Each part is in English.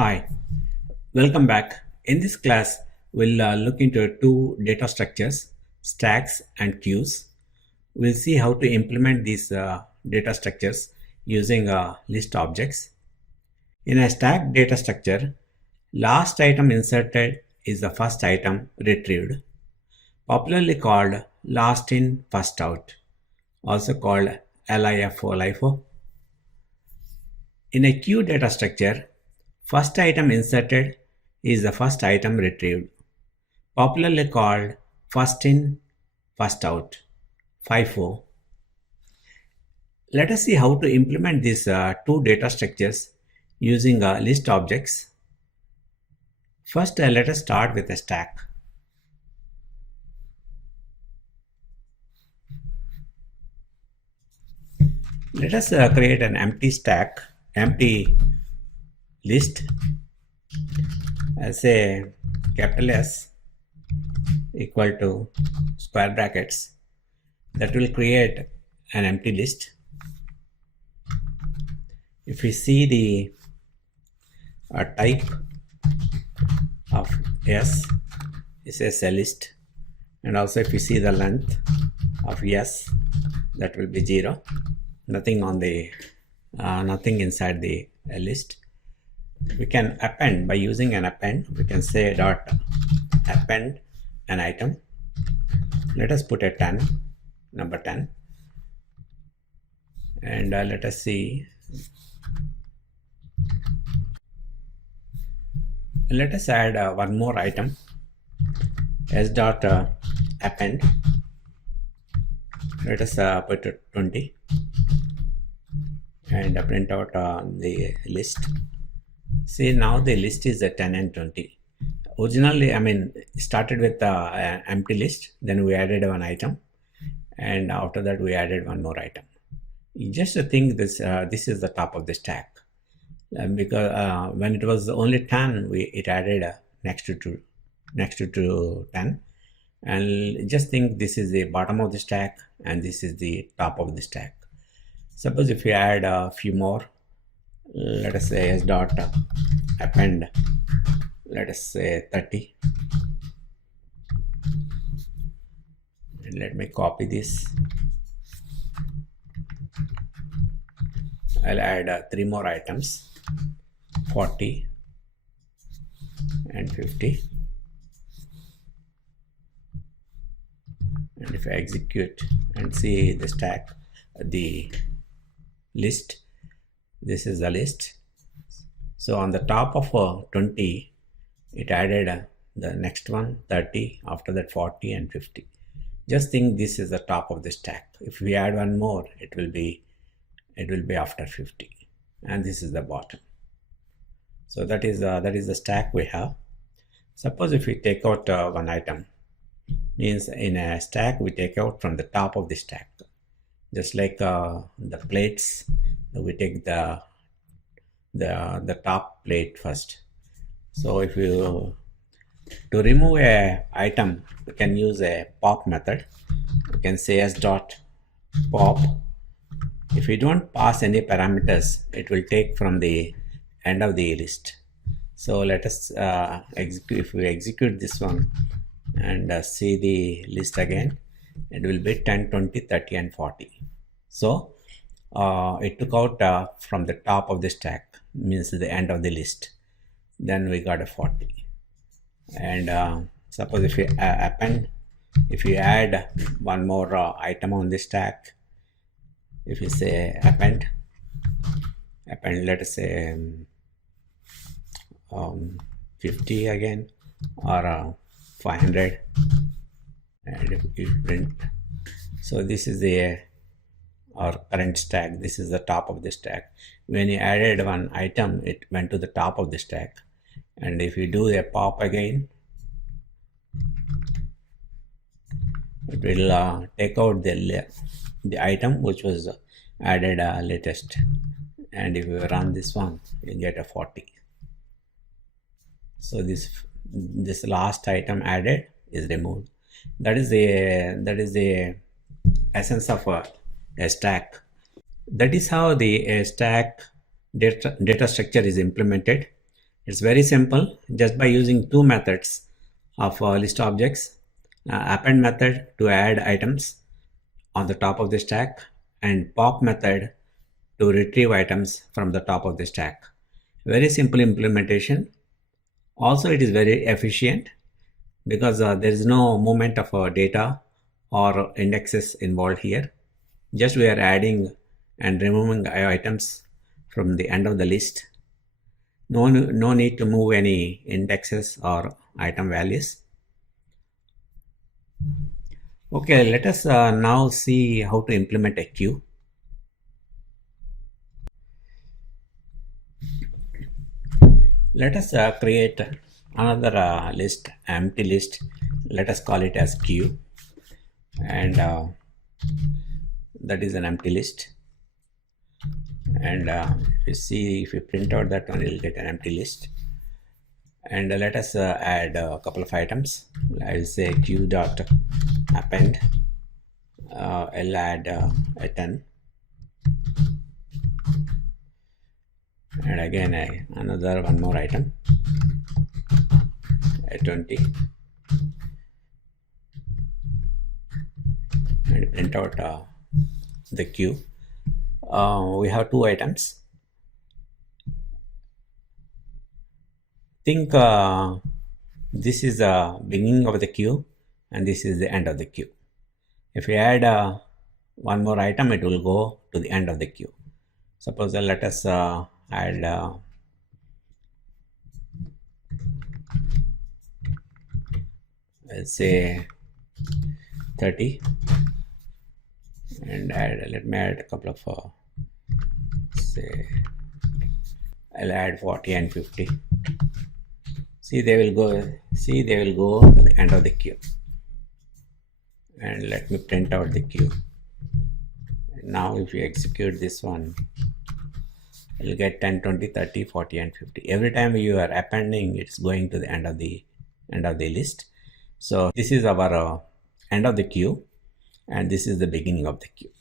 Hi, welcome back. In this class, we'll look into two data structures, stacks and queues. We'll see how to implement these data structures using list objects. In a stack data structure, last item inserted is the first item retrieved, popularly called last in, first out, also called LIFO. In a queue data structure, first item inserted is the first item retrieved, popularly called first in, first out, FIFO. Let us see how to implement these two data structures using list objects. First, let us start with a stack. Let us create an empty stack, empty list. I'll say capital S equal to square brackets. That will create an empty list. If we see the type of S, it says a list, and also if you see the length of S, that will be 0. Nothing on the nothing inside the list. We can append by using an append. We can say dot append an item. Let us put a 10, number 10, and let us see. Let us add one more item, s dot append. Let us put 20 and print out the list. See, now the list is 10 and 20. Originally, started with an empty list, then we added one item, and after that we added one more item. Just to think this is the top of the stack, because when it was only 10, it added next to 10, and just think this is the bottom of the stack and this is the top of the stack. Suppose if we add a few more, let us say s dot append, let us say 30, and let me copy this. I'll add 3 more items, 40 and 50, and if I execute and see the stack, the list, this is the list. So on the top of 20, it added the next one 30, after that 40 and 50. Just think this is the top of the stack. If we add one more, it will be after 50, and this is the bottom. So that is the stack we have. Suppose if we take out one item, means in a stack we take out from the top of the stack, just like the plates. We take the top plate first. So if you to remove a item, we can use a pop method. We can say s dot pop. If we don't pass any parameters, it will take from the end of the list. So let us execute. If we execute this one and see the list again, it will be 10, 20, 30 and 40. So it took out from the top of the stack, means the end of the list. Then we got a 40. And suppose if we append, if you add one more item on the stack, if you say append, let us say 50 again, or 500, and if you print, so this is our current stack. This is the top of the stack. When you added one item, it went to the top of the stack, and if you do a pop again, it will take out the item which was added latest, and if you run this one, you get a 40. So this last item added is removed. That is the essence of a stack. That is how the stack data structure is implemented. It's very simple. Just by using two methods of list objects, append method to add items on the top of the stack, and pop method to retrieve items from the top of the stack. Very simple implementation. Also, it is very efficient because there is no movement of data or indexes involved here. Just we are adding and removing items from the end of the list. No need to move any indexes or item values. Okay, let us now see how to implement a queue. Let us create another list, empty list. Let us call it as queue, and that is an empty list. And if you print out that one, you'll get an empty list. And let us add a couple of items. I'll say queue dot append. I'll add a 10, and again another one more item, a 20, and print out the queue. We have two items. Think this is the beginning of the queue and this is the end of the queue. If we add one more item, it will go to the end of the queue. Suppose let us add let's say 30, and let me add a couple of say I'll add 40 and 50. See, they will go to the end of the queue. And let me print out the queue. Now if you execute this one, you'll get 10, 20, 30, 40 and 50. Every time you are appending, it's going to the end of the list. So this is our end of the queue, and this is the beginning of the queue.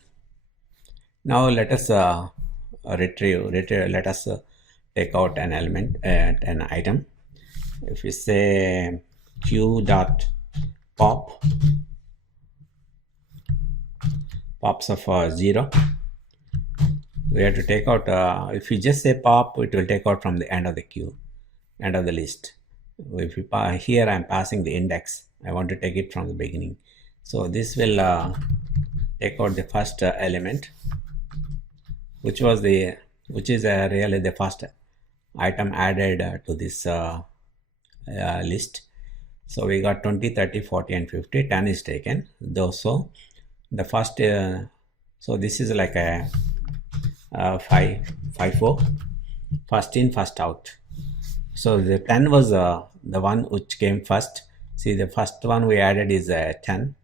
Now let us retrieve. Let us take out an element, an item. If we say queue dot pop, pops of 0, we have to take out. If you just say pop, it will take out from the end of the queue, end of the list. If you here, I'm passing the index. I want to take it from the beginning. So this will take out the first element, which is really the first item added to this list. So we got 20, 30, 40 and 50. 10 is taken. So the first so this is like a 5-4, first in first out. So the 10 was the one which came first. See, the first one we added is 10.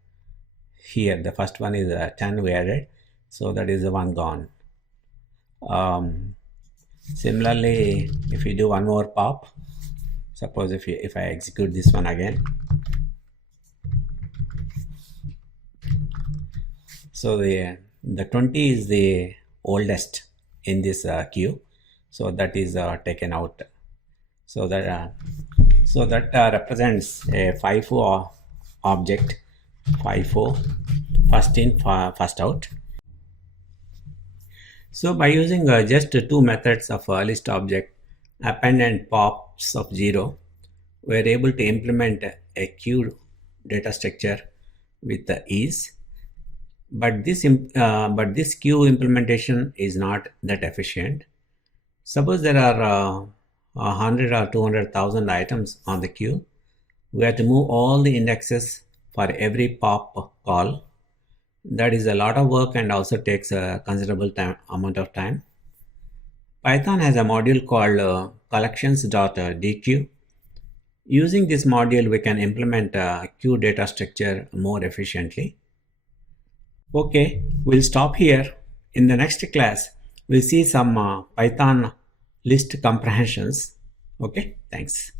Here the first one is 10 we added, so that is the one gone. Similarly, if you do one more pop, suppose if I execute this one again, so the 20 is the oldest in this queue, so that is taken out. So that represents a FIFO object, FIFO, first in first out. So by using just two methods of list object, append and pops of 0, we are able to implement a queue data structure with ease. But this queue implementation is not that efficient. Suppose there are 100 or 200,000 items on the queue. We have to move all the indexes for every pop call. That is a lot of work and also takes a considerable amount of time. Python has a module called collections.dq. Using this module, we can implement a queue data structure more efficiently. Okay, we'll stop here. In the next class, we'll see some Python list comprehensions. Okay, thanks.